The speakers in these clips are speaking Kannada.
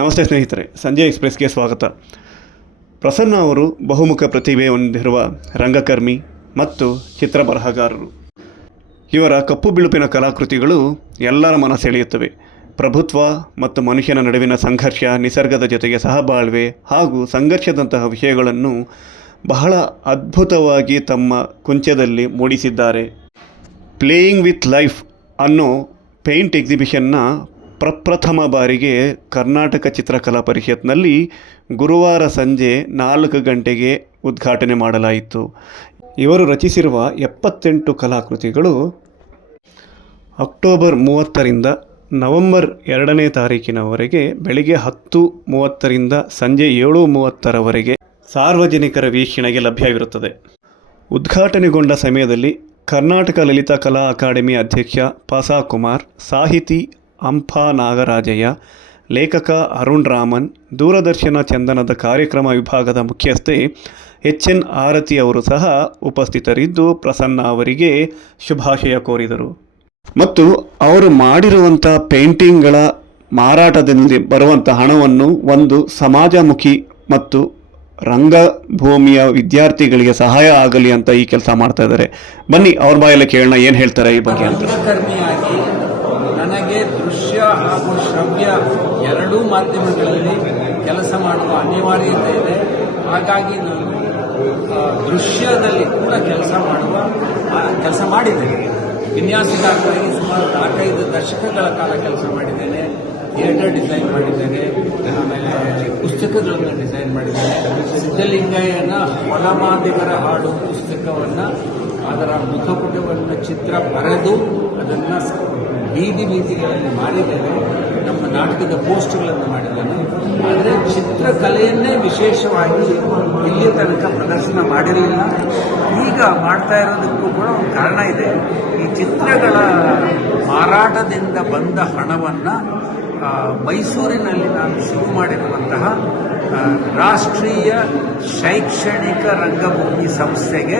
ನಮಸ್ತೆ ಸ್ನೇಹಿತರೆ, ಸಂಜೆ ಎಕ್ಸ್‌ಪ್ರೆಸ್ಗೆ ಸ್ವಾಗತ. ಪ್ರಸನ್ನ ಅವರು ಬಹುಮುಖ ಪ್ರತಿಭೆ ಹೊಂದಿರುವ ರಂಗಕರ್ಮಿ ಮತ್ತು ಚಿತ್ರ ಬರಹಗಾರರು. ಇವರ ಕಪ್ಪು ಬಿಳುಪಿನ ಕಲಾಕೃತಿಗಳು ಎಲ್ಲರ ಮನ ಸೆಳೆಯುತ್ತವೆ. ಪ್ರಭುತ್ವ ಮತ್ತು ಮನುಷ್ಯನ ನಡುವಿನ ಸಂಘರ್ಷ, ನಿಸರ್ಗದ ಜೊತೆಗೆ ಸಹಬಾಳ್ವೆ ಹಾಗೂ ಸಂಘರ್ಷದಂತಹ ವಿಷಯಗಳನ್ನು ಬಹಳ ಅದ್ಭುತವಾಗಿ ತಮ್ಮ ಕುಂಚದಲ್ಲಿ ಮೂಡಿಸಿದ್ದಾರೆ. ಪ್ಲೇಯಿಂಗ್ ವಿತ್ ಲೈಫ್ ಅನ್ನೋ ಪೇಂಟ್ ಎಕ್ಸಿಬಿಷನ್ನ ಪ್ರಪ್ರಥಮ ಬಾರಿಗೆ ಕರ್ನಾಟಕ ಚಿತ್ರಕಲಾ ಪರಿಷತ್ನಲ್ಲಿ ಗುರುವಾರ ಸಂಜೆ 4 ಗಂಟೆಗೆ ಉದ್ಘಾಟನೆ ಮಾಡಲಾಯಿತು. ಇವರು ರಚಿಸಿರುವ 78 ಕಲಾಕೃತಿಗಳು ಅಕ್ಟೋಬರ್ 30ರಿಂದ ನವೆಂಬರ್ 2ನೇ ತಾರೀಕಿನವರೆಗೆ ಬೆಳಗ್ಗೆ 10:30ರಿಂದ ಸಂಜೆ 7:30ರವರೆಗೆ ಸಾರ್ವಜನಿಕರ ವೀಕ್ಷಣೆಗೆ ಲಭ್ಯವಿರುತ್ತದೆ. ಉದ್ಘಾಟನೆಗೊಂಡ ಸಮಯದಲ್ಲಿ ಕರ್ನಾಟಕ ಲಲಿತಾ ಕಲಾ ಅಕಾಡೆಮಿ ಅಧ್ಯಕ್ಷ ಪಸಾ ಕುಮಾರ್, ಸಾಹಿತಿ ಅಂಫಾ ನಾಗರಾಜಯ್ಯ, ಲೇಖಕ ಅರುಣ್ ರಾಮನ್, ದೂರದರ್ಶನ ಚಂದನದ ಕಾರ್ಯಕ್ರಮ ವಿಭಾಗದ ಮುಖ್ಯಸ್ಥೆ HN ಆರತಿ ಅವರು ಸಹ ಉಪಸ್ಥಿತರಿದ್ದು ಪ್ರಸನ್ನ ಅವರಿಗೆ ಶುಭಾಶಯ ಕೋರಿದರು. ಮತ್ತು ಅವರು ಮಾಡಿರುವಂಥ ಪೇಂಟಿಂಗ್ಗಳ ಮಾರಾಟದಲ್ಲಿ ಬರುವಂಥ ಹಣವನ್ನು ಒಂದು ಸಮಾಜಮುಖಿ ಮತ್ತು ರಂಗಭೂಮಿಯ ವಿದ್ಯಾರ್ಥಿಗಳಿಗೆ ಸಹಾಯ ಆಗಲಿ ಅಂತ ಈ ಕೆಲಸ ಮಾಡ್ತಾ ಇದ್ದಾರೆ. ಬನ್ನಿ ಅವ್ರ ಬಾಯಲ್ಲಿ ಕೇಳೋಣ ಏನು ಹೇಳ್ತಾರೆ ಈ ಬಗ್ಗೆ ಅಂತ. ನನಗೆ ದೃಶ್ಯ ಹಾಗೂ ಶ್ರವ್ಯ ಎರಡೂ ಮಾಧ್ಯಮಗಳಲ್ಲಿ ಕೆಲಸ ಮಾಡುವ ಅನಿವಾರ್ಯತೆ ಇದೆ. ಹಾಗಾಗಿ ನಾನು ದೃಶ್ಯದಲ್ಲಿ ಕೂಡ ಕೆಲಸ ಮಾಡಿದ್ದೇನೆ. ವಿನ್ಯಾಸಕಾರರಾಗಿ ಸುಮಾರು 4-5 ದಶಕಗಳ ಕಾಲ ಕೆಲಸ ಮಾಡಿದ್ದೇನೆ. ಥಿಯೇಟರ್ ಡಿಸೈನ್ ಮಾಡಿದ್ದೇನೆ, ಆಮೇಲೆ ಪುಸ್ತಕಗಳನ್ನು ಡಿಸೈನ್ ಮಾಡಿದ್ದೇನೆ. ಸಿದ್ಧಲಿಂಗಯ್ಯನ ಹೊಲಮಾದಿಗರ ಹಾಡು ಪುಸ್ತಕವನ್ನು, ಅದರ ಮುಖಪುಟವನ್ನು ಚಿತ್ರ ಬರೆದು ಅದನ್ನು ಬೀದಿಗಳಲ್ಲಿ ಮಾಡಿದ್ದೇನೆ. ನಮ್ಮ ನಾಟಕದ ಪೋಸ್ಟ್ಗಳನ್ನು ಮಾಡಿದ್ದೇನೆ. ಆದರೆ ಚಿತ್ರಕಲೆಯನ್ನೇ ವಿಶೇಷವಾಗಿ ಇಲ್ಲಿಯ ತನಕ ಪ್ರದರ್ಶನ ಮಾಡಿರಲಿಲ್ಲ. ಈಗ ಮಾಡ್ತಾ ಇರೋದಕ್ಕೂ ಕೂಡ ಒಂದು ಕಾರಣ ಇದೆ. ಈ ಚಿತ್ರಗಳ ಮಾರಾಟದಿಂದ ಬಂದ ಹಣವನ್ನು ಮೈಸೂರಿನಲ್ಲಿ ನಾನು ಶುರು ಮಾಡಿರುವಂತಹ ರಾಷ್ಟ್ರೀಯ ಶೈಕ್ಷಣಿಕ ರಂಗಭೂಮಿ ಸಂಸ್ಥೆಗೆ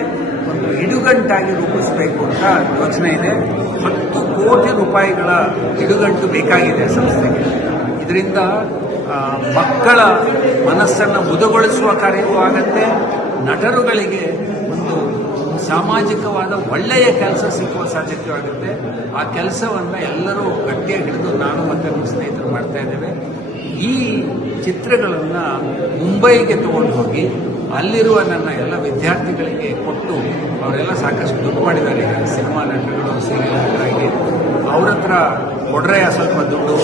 ಒಂದು ಇಡುಗಂಟಾಗಿ ರೂಪಿಸಬೇಕು ಅಂತ ಯೋಚನೆ ಇದೆ. 10 ಕೋಟಿ ರೂಪಾಯಿಗಳ ಇಡುಗಂಟು ಬೇಕಾಗಿದೆ ಸಂಸ್ಥೆಗೆ. ಇದರಿಂದ ಮಕ್ಕಳ ಮನಸ್ಸನ್ನು ಮುದಗೊಳಿಸುವ ಕಾರ್ಯವೂ ಆಗತ್ತೆ. ನಟರುಗಳಿಗೆ ಒಂದು ಸಾಮಾಜಿಕವಾದ ಒಳ್ಳೆಯ ಕೆಲಸ ಸಿಕ್ಕುವ ಸಾಧ್ಯತೆ ಆಗುತ್ತೆ. ಆ ಕೆಲಸವನ್ನು ಎಲ್ಲರೂ ಗಟ್ಟಿಯಾಗಿ ಹಿಡಿದು ನಾನು ಮತ್ತು ನನ್ನ ಸ್ನೇಹಿತರು ಮಾಡ್ತಾ ಇದ್ದೇವೆ. ಈ ಚಿತ್ರಗಳನ್ನು ಮುಂಬೈಗೆ ತಗೊಂಡು ಹೋಗಿ ಅಲ್ಲಿರುವ ನನ್ನ ಎಲ್ಲ ವಿದ್ಯಾರ್ಥಿಗಳಿಗೆ ಕೊಟ್ಟು ಅವರೆಲ್ಲ ಸಾಕಷ್ಟು ದುಡ್ಡು ಮಾಡಿದ್ದಾರೆ. ಸಿನಿಮಾ ನಟರುಗಳು, ಸೀರಿಯಲ್ ನಟರಾಗಿ ಅವ್ರ ಹತ್ರ ಕೊಡ್ರೆ ಸ್ವಲ್ಪ ದುಡ್ಡು,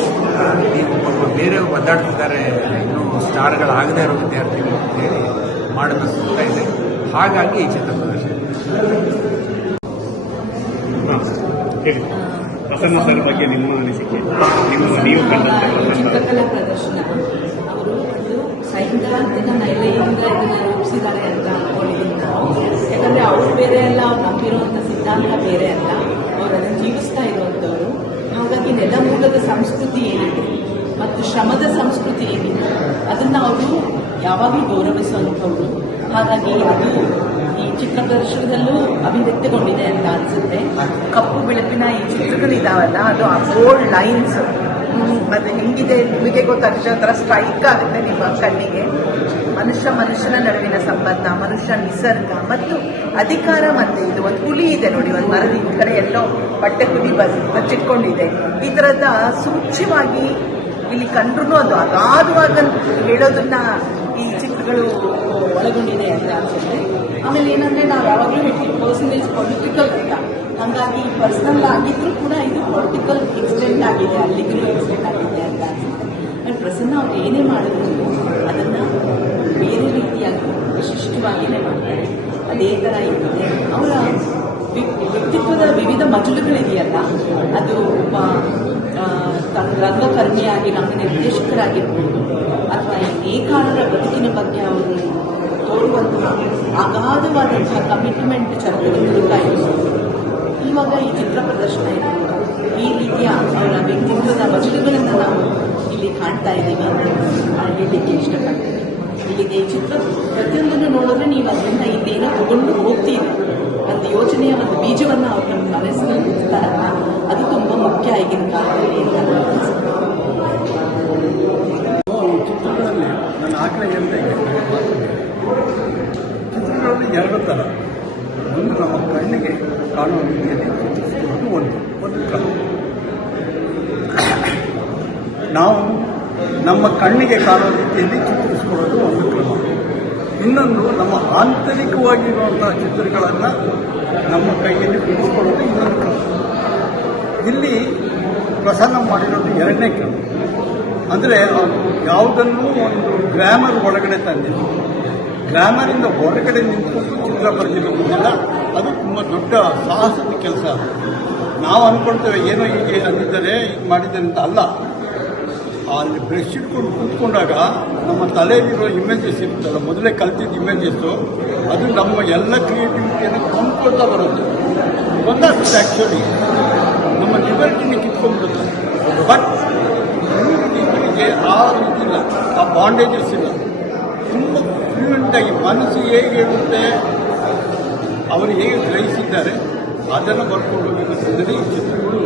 ನೀವು ಬೇರೆ ಒದ್ದಾಡ್ತಿದ್ದಾರೆ, ಇನ್ನೂ ಸ್ಟಾರ್ಗಳಾಗದೇ ಇರೋ ವಿದ್ಯಾರ್ಥಿಗಳು ಅಂತ ಹೇಳಿ ಮಾಡಲು ಸಿಗ್ತಾ ಇದೆ. ಹಾಗಾಗಿ ಈ ಚಿತ್ರ ಪ್ರದರ್ಶನ. ಪ್ರಸನ್ನ ಸರ್ ಬಗ್ಗೆ ನಿಮ್ಮ ಅನಿಸಿಕೆ, ನೀವು ಕಂಡಂತೆ ಚಿತ್ರಕಲಾ ಪ್ರದರ್ಶನ ಅವರು ಸೈದ್ಧಾಂತಿಕ ನೆಲೆಯಿಂದ ಇದನ್ನು ರೂಪಿಸಿದ್ದಾರೆ ಅಂತ ಅನ್ಕೊಂಡಿದ್ದೀನಿ ನಾವು. ಯಾಕಂದರೆ ಅವರು ಬೇರೆ ಅಲ್ಲ, ಅವ್ರು ನಂಬಿರುವಂಥ ಸಿದ್ಧಾಂತ ಬೇರೆ ಅಲ್ಲ, ಅವರು ಅದನ್ನು ಜೀವಿಸ್ತಾ ಇರುವಂಥವ್ರು. ಹಾಗಾಗಿ ನೆಲಮೂಲದ ಸಂಸ್ಕೃತಿ ಏನಿದೆ ಮತ್ತು ಶ್ರಮದ ಸಂಸ್ಕೃತಿ ಏನಿದೆ ಅದನ್ನು ಅವರು ಯಾವಾಗಲೂ ಗೌರವಿಸುವಂಥವ್ರು. ಹಾಗಾಗಿ ಅದು ಈ ಚಿತ್ರ ಪ್ರದರ್ಶನದಲ್ಲೂ ಅಭಿವ್ಯಕ್ತಿಗೊಂಡಿದೆ ಅಂತ ಅನಿಸುತ್ತೆ. ಕಪ್ಪು ಬೆಳಪಿನ ಈ ಚಿತ್ರಗಳಿದಾವಲ್ಲ, ಅದು ಆ ಬೋಲ್ಡ್ ಲೈನ್ಸ್ ಅದು ಹೆಂಗಿದೆ ನಿಮಗೆ ಗೊತ್ತಾಗುತ್ತೆ, ಒಂಥರ ಸ್ಟ್ರೈಕ್ ಆಗುತ್ತೆ ನಿಮ್ಮ ಕಣ್ಣಿಗೆ. ಮನುಷ್ಯನ ನಡುವಿನ ಸಂಬಂಧ, ಮನುಷ್ಯ, ನಿಸರ್ಗ ಮತ್ತು ಅಧಿಕಾರ. ಮತ್ತು ಇದು ಒಂದು ಹುಲಿ ಇದೆ ನೋಡಿ, ಒಂದು ಮರದ ಈ ಕಡೆ ಎಲ್ಲೋ ಬಟ್ಟೆ ಹುಲಿ ಬಚ್ಚಿಟ್ಕೊಂಡಿದೆ. ಈ ಥರದ ಸೂಕ್ಷ್ಮವಾಗಿ ಇಲ್ಲಿ ಕಂಡ್ರೂ ಅದು ಅಗಾಧವಾಗ ಹೇಳೋದನ್ನ ಈ ಚಿತ್ರಗಳು ಒಳಗೊಂಡಿದೆ ಅಂತ ಅನ್ಸುತ್ತೆ. ಆಮೇಲೆ ಏನಂದ್ರೆ ನಾವು ಯಾವಾಗಲೂ ಹೇಳ್ತೀವಿ ಪರ್ಸನಲ್ ಇಸ್ ಪೊಲಿಟಿಕಲ್ ಅಂತ. ಹಾಗಾಗಿ ಪರ್ಸನಲ್ ಆಗಿದ್ರೂ ಕೂಡ ಇದು ಪೊಲಿಟಿಕಲ್ ಎಕ್ಸ್ಟೆಂಡ್ ಆಗಿದೆ, ಅಲ್ಲಿಗೂ ಎಕ್ಸ್ಟೆಂಡ್ ಆಗಿದೆ ಅಂತ ಅನ್ಸುತ್ತೆ. ಬಟ್ ಪ್ರಸನ್ನ ಅವ್ರು ಏನೇ ಮಾಡಿದ್ರು ಅದನ್ನು ಬೇರೆ ರೀತಿಯಾಗಿ ವಿಶಿಷ್ಟವಾಗಿಯೇ ಮಾಡ್ತಾರೆ. ಅದೇ ಥರ ಇರ್ತದೆ ಅವರ ವ್ಯಕ್ತಿತ್ವದ ವಿವಿಧ ಮಜಲುಗಳಿದೆಯಲ್ಲ, ಅದು ಒಬ್ಬ ರಂಗಕರ್ಮಿಯಾಗಿ ನಮ್ಮ ನಿರ್ದೇಶಕರಾಗಿರ್ಬೋದು ಅಥವಾ ಈ ನೇಕಾರರ ಬದುಕಿನ ಬಗ್ಗೆ ಅವರು ತೋರುವಂತಹ ಅಗಾಧವಾದಂತಹ ಕಮಿಟ್ಮೆಂಟ್ ಚರ್ಚೆಗಳು ಇರ್ಬೋದು. ಇವಾಗ ಈ ಚಿತ್ರ ಪ್ರದರ್ಶನ ಇರ್ಬೋದು, ಈ ರೀತಿಯ ಅವರ ವ್ಯಕ್ತಿತ್ವದ ಮಜಲುಗಳನ್ನು ನಾವು ಇಲ್ಲಿ ಕಾಣ್ತಾ ಇದ್ದೀವಿ ಅಂತ ಹೇಳಲಿಕ್ಕೆ ಇಷ್ಟಪಡ್ತೀವಿ. ಇಲ್ಲಿಗೆ ಈ ಚಿತ್ರ ಪ್ರತಿಯೊಂದನ್ನು ನೋಡಿದ್ರೆ ನೀವು ಅದರಿಂದ ಇಲ್ಲೇನೋ ತಗೊಂಡು ಹೋಗ್ತೀರಿ, ಒಂದು ಯೋಚನೆಯ ಒಂದು ಬೀಜವನ್ನು ಅವ್ರು ನಮ್ಮ ಮನಸ್ಸಿನಲ್ಲಿ ಬಿಡ್ತಾರಲ್ಲ, ಅದು ತುಂಬ ಮುಖ್ಯ ಆಗಿನ ಕಾಲದಲ್ಲಿ ಅಂತ ಆಗಲೇ ಹೇಳಿದೆ ಚಿತ್ರಗಳಲ್ಲಿ ಎರಡು ಥರ. ಒಂದು ನಮ್ಮ ಕಣ್ಣಿಗೆ ಕಾಣುವ ರೀತಿಯಲ್ಲಿ ಚಿತ್ರಿಸಿಕೊಳ್ಳೋದು ಒಂದು ಕ್ರಮ. ನಾವು ನಮ್ಮ ಕಣ್ಣಿಗೆ ಕಾಣುವ ರೀತಿಯಲ್ಲಿ ಚಿತ್ರಿಸಿಕೊಳ್ಳೋದು ಒಂದು ಕ್ರಮ. ಇನ್ನೊಂದು ನಮ್ಮ ಆಂತರಿಕವಾಗಿರುವಂತಹ ಚಿತ್ರಗಳನ್ನು ನಮ್ಮ ಕೈಯಲ್ಲಿ ಬಿಡಿಸ್ಕೊಳ್ಳೋದು ಇನ್ನೊಂದು ಕ್ರಮ. ಇಲ್ಲಿ ಪ್ರಸನ್ನ ಮಾಡಿರೋದು ಎರಡನೇ ಕ್ರಮ. ಅಂದರೆ ಯಾವುದನ್ನೂ ಒಂದು ಗ್ರಾಮರ್ ಒಳಗಡೆ ತಂದಿಲ್ಲ, ಗ್ರಾಮರಿಂದ ಹೊರಗಡೆ ನಿಂತ್ಕೊಂಡು ಚಿತ್ರ ಬರೆದಿರೋದಿಲ್ಲ. ಅದು ತುಂಬ ದೊಡ್ಡ ಸಾಹಸದ ಕೆಲಸ. ನಾವು ಅಂದ್ಕೊಳ್ತೇವೆ ಏನೋ ಹೀಗೆ ಅಂದಿದ್ದಾರೆ ಇದು ಮಾಡಿದ್ದಾರೆ ಅಂತ. ಅಲ್ಲ, ಅಲ್ಲಿ ಬ್ರಷ್ ಇಟ್ಕೊಂಡು ಕೂತ್ಕೊಂಡಾಗ ನಮ್ಮ ತಲೆಯಲ್ಲಿರೋ ಇಮೇಜಸ್ ಇರುತ್ತಲ್ಲ, ಮೊದಲೇ ಕಲ್ತಿದ್ದ ಇಮೇಜಸ್ಸು, ಅದು ನಮ್ಮ ಎಲ್ಲ ಕ್ರಿಯೇಟಿವಿಟಿಯನ್ನು ಕೊಂಡ್ಕೊಳ್ತಾ ಬರುತ್ತೆ. ಒಂದಾಗ್ತದೆ ಆ್ಯಕ್ಚುಲಿ ನಮ್ಮ ಲಿಬರ್ಟಿನ ಕಿತ್ಕೊಂಡ್ಬಿಡುತ್ತೆ. ಬಟ್ ಇವರಿಗೆ ಆ ರೀತಿ ಇಲ್ಲ, ಆ ಬಾಂಡೇಜಸ್ ಇಲ್ಲ. ತುಂಬ ಫ್ಲೂಯೆಂಟಾಗಿ ಮನಸ್ಸು ಹೇಗೆ ಹೇಳುತ್ತೆ, ಅವರು ಹೇಗೆ ಗ್ರಹಿಸಿದ್ದಾರೆ ಅದನ್ನು ಬರ್ಕೊಂಡು ಹೋಗಬೇಕಂತಂದರೆ ಈ ಚಿತ್ರಗಳು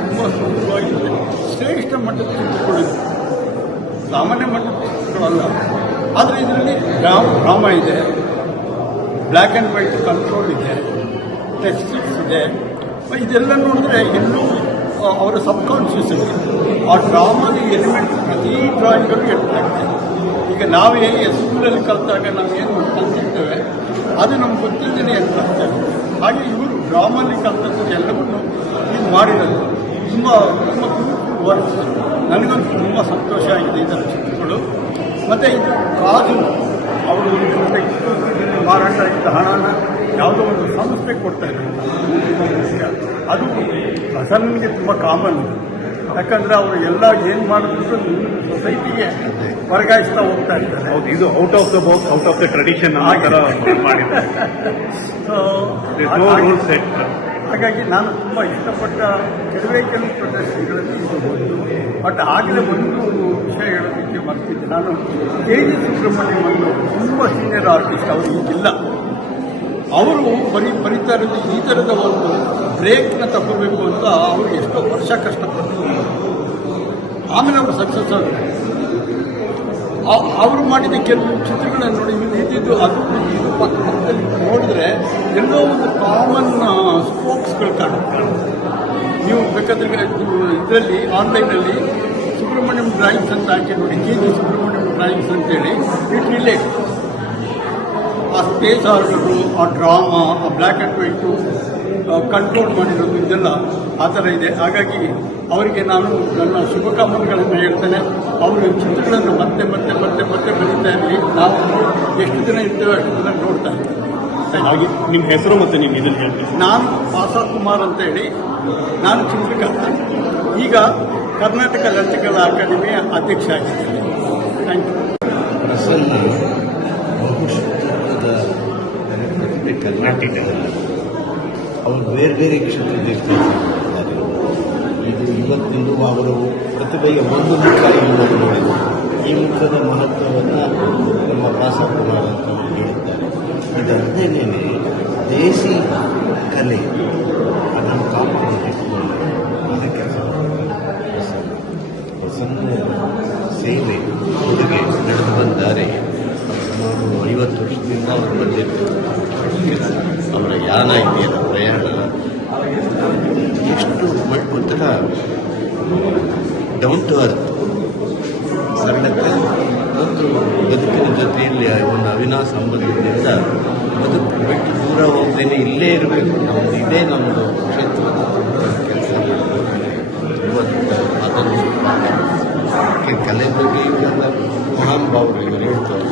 ತುಂಬ ಸುಂದರವಾಗಿದೆ. ಶ್ರೇಷ್ಠ ಮಟ್ಟದ ಚಿತ್ರಗಳು, ಸಾಮಾನ್ಯ ಮಟ್ಟದ ಚಿತ್ರಗಳಲ್ಲ. ಆದರೆ ಇದರಲ್ಲಿ ಡ್ರಾಮಾ ಇದೆ, ಬ್ಲ್ಯಾಕ್ ಆ್ಯಂಡ್ ವೈಟ್ ಕಂಟ್ರೋಲ್ ಇದೆ, ಟೆಕ್ಸ್ಟಿಕ್ಸ್ ಇದೆ. ಇದೆಲ್ಲ ನೋಡಿದ್ರೆ ಎಲ್ಲೂ ಅವರ ಸಬ್ಕಾನ್ಷಿಯಸ್ಸಲ್ಲಿ ಆ ಡ್ರಾಮಾದ ಎಲಿಮೆಂಟ್ ಪ್ರತಿ ಡ್ರಾಯಿಂಗಲ್ಲೂ ಇರ್ತಾಯಿದೆ. ಈಗ ನಾವು ಹೇಗೆ ಸ್ಕೂಲಲ್ಲಿ ಕಲಿತಾಗ ನಾವು ಏನು ಕಲ್ತಿರ್ತೇವೆ ಅದು ನಮ್ಗೆ ಗೊತ್ತಿಲ್ಲದೇ ಇರ್ತಾಯಿರ್ತೇವೆ. ಹಾಗೆ ಇವರು ಡ್ರಾಮಲ್ಲಿ ಕಲ್ತದ್ದು ಎಲ್ಲವನ್ನೂ ಇದು ಮಾಡಿರೋದು ತುಂಬ ತುಂಬ ವರ್ಕ್. ನನಗಂತೂ ತುಂಬ ಸಂತೋಷ ಆಗಿದೆ ಇದರ ಚಿತ್ರಗಳು. ಮತ್ತು ಇದು ಕಾದು ಅವರು ಮಾರಾಟ ಇದ್ದ ಹಣನ ಯಾವುದೋ ಒಂದು ಸಂಸ್ಥೆ ಕೊಡ್ತಾ ಇದ್ದಾರೆ. ಅದು ಪ್ರಸನ್ನನಿಗೆ ತುಂಬ ಕಾಮನ್. ಯಾಕಂದರೆ ಅವರು ಎಲ್ಲ ಏನು ಮಾಡಿದ್ರು ಸೊಸೈಟಿಗೆ ವರ್ಗಾಯಿಸ್ತಾ ಹೋಗ್ತಾ ಇದ್ದಾರೆ. ಹೌದು, ಇದು out of the box, out of the tradition ಮಾಡಿದ್ದಾರೆ. ಹಾಗಾಗಿ ನಾನು ತುಂಬ ಇಷ್ಟಪಟ್ಟ ಕೆಲವು ಪ್ರದರ್ಶನಗಳಲ್ಲಿ ಇದು ಒಂದು. ಬಟ್ ಆಗಲೇ ಒಂದು ವಿಷಯ ಹೇಳೋದಕ್ಕೆ ಬರ್ತಿದ್ದೆ. ನಾನು KG ಸುಬ್ರಹ್ಮಣ್ಯಂ ಒಂದು ತುಂಬ ಸೀನಿಯರ್ ಆರ್ಟಿಸ್ಟ್, ಅವರು ಈಗಿಲ್ಲ. ಅವರು ಬರೀತಾ ಇರೋದು ಈ ಥರದ ಒಂದು ಬ್ರೇಕ್ನ ತಗೋಬೇಕು ಅಂತ ಅವರು ಎಷ್ಟೋ ವರ್ಷ ಕಷ್ಟಪಟ್ಟು ಆಮೇಲೆ ಅವರು ಸಕ್ಸಸ್ ಆದರು. ಅವರು ಮಾಡಿದ ಕೆಲವು ಚಿತ್ರಗಳನ್ನು ನೋಡಿ ಇದ್ದಿದ್ದು ಅದು ಇದು ಪಕ್ಕದಲ್ಲಿ ನೋಡಿದ್ರೆ ಎಲ್ಲೋ ಒಂದು ಕಾಮನ್ ಸ್ಪೋಕ್ಸ್ಗಳು ಕಾಣುತ್ತೆ. ನೀವು ಬೇಕಾದ್ರೆ ಇದರಲ್ಲಿ ಆನ್ಲೈನಲ್ಲಿ ಸುಬ್ರಹ್ಮಣ್ಯಂ ಡ್ರಾಯಿಂಗ್ಸ್ ಅಂತ ಹಾಕಿ ನೋಡಿ, KG ಸುಬ್ರಹ್ಮಣ್ಯಂ ಡ್ರಾಯಿಂಗ್ಸ್ ಅಂತೇಳಿ ಇಟ್ ರಿಲೇಟ್. ಆ ಸ್ಪೇಸ್ ಆರ್ಡರು, ಆ ಡ್ರಾಮಾ, ಆ ಬ್ಲ್ಯಾಕ್ ಆ್ಯಂಡ್ ವೈಟು ಕಂಟ್ರೋಲ್ ಮಾಡಿರೋದು ಇದೆಲ್ಲ ಆ ಥರ ಇದೆ. ಹಾಗಾಗಿ ಅವರಿಗೆ ನಾನು ನನ್ನ ಶುಭಕಾಮನೆಗಳನ್ನು ಹೇಳ್ತೇನೆ. ಅವರು ಚಿತ್ರಗಳನ್ನು ಮತ್ತೆ ಮತ್ತೆ ಮತ್ತೆ ಮತ್ತೆ ಬರೀತಾ ಇರಲಿ. ನಾವು ಎಷ್ಟು ದಿನ ಇರ್ತೇವೆ ಅಷ್ಟು ದಿನ ನೋಡ್ತಾ ಇರ್ತೀವಿ. ಹಾಗೆ ನಿಮ್ಮ ಹೆಸರು ಮತ್ತು ನಿಮ್ಮ ಇದನ್ನು ಹೇಳ್ತೀನಿ. ನಾನು ಆಶಾ ಕುಮಾರ್ ಅಂತ ಹೇಳಿ, ನಾನು ಚಿತ್ರಕರ್ತ. ಈಗ ಕರ್ನಾಟಕ ಲಲಿತಕಲಾ ಅಕಾಡೆಮಿಯ ಅಧ್ಯಕ್ಷ ಆಗಿದ್ದೇನೆ. Thank you. ಪ್ರಸನ್ನ ಬಹುಶಃ ಪ್ರತಿಭೆ ಕರ್ನಾಟಕದಲ್ಲಿ ಅವರು ಬೇರೆ ಬೇರೆ ಕ್ಷೇತ್ರದಲ್ಲಿ ಮಾಡಿದ್ದಾರೆ. ಇದು ಇವತ್ತಿಂದು ಅವರು ಪ್ರತಿಭೆಗೆ ಒಂದು ಮುಖ ಎಂಬುದು ನೋಡಿದರು. ಈ ಮುಖದ ಮಹತ್ವವನ್ನು ನಮ್ಮ ಭಾಷಾಕುಮಾರ್ ಅಂತ ಹೇಳಿದ್ದಾರೆ. ಇದಲ್ಲದೇ ದೇಸಿ ಕಲೆ ಅದನ್ನು ಕಾಪಾಡಿಕೊಂಡು ಅದ ಕೆಲಸ ಪ್ರಸನ್ನ ಸೇವೆ ಕೊಡುಗೆ ನಡೆದು ಬಂದರೆ ಸುಮಾರು 50 ವರ್ಷದಿಂದ ಅವರು ಬಂದಿತ್ತು. ಅವರ ಯಾನ ಇದೆಯಲ್ಲ, ಪ್ರಯಾಣ ಎಷ್ಟು ಒಂಥರ ಡೌನ್ ಟು ಅರ್ತ್, ಸರಳತೆ ಮತ್ತು ಬದುಕಿನ ಜೊತೆಯಲ್ಲಿ ಒಂದು ಅವಿನಾಶ ಸಂಬಂಧದಿಂದ ಬದುಕು ಬಿಟ್ಟು ದೂರ ಹೋಗ್ದೇನೆ ಇಲ್ಲೇ ಇರಬೇಕು, ನಮ್ಮದು ಇದೇ ನಮ್ಮದು ಕ್ಷೇತ್ರದ ಕೆಲಸ ಇವತ್ತು ಅದನ್ನು ಕಲೆ ಬಗ್ಗೆ ಇವೆಲ್ಲ ಮಹಾನುಭಾವರು ಇವರು ಹೇಳ್ತಾರೆ.